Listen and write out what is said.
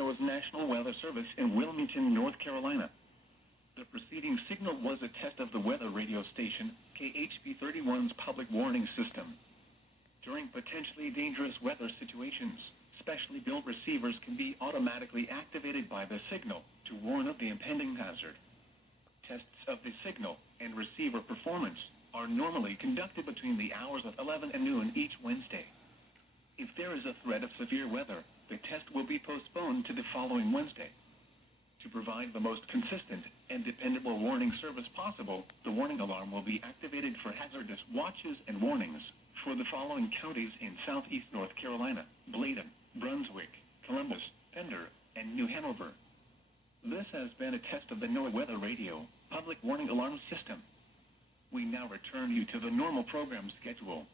Fresno's National Weather Service in Wilmington, North Carolina. The preceding signal was a test of the weather radio station, KHB31's public warning system. During potentially dangerous weather situations, specially built receivers can be automatically activated by the signal to warn of the impending hazard. Tests of the signal and receiver performance are normally conducted between the hours of 11 and noon each Wednesday. If there is a threat of severe weather, the test will be postponed to the following Wednesday. To provide the most consistent and dependable warning service possible, the warning alarm will be activated for hazardous watches and warnings for the following counties in southeast North Carolina: Bladen, Brunswick, Columbus, Pender, and New Hanover. This has been a test of the NOAA Weather Radio public warning alarm system. We now return you to the normal program schedule.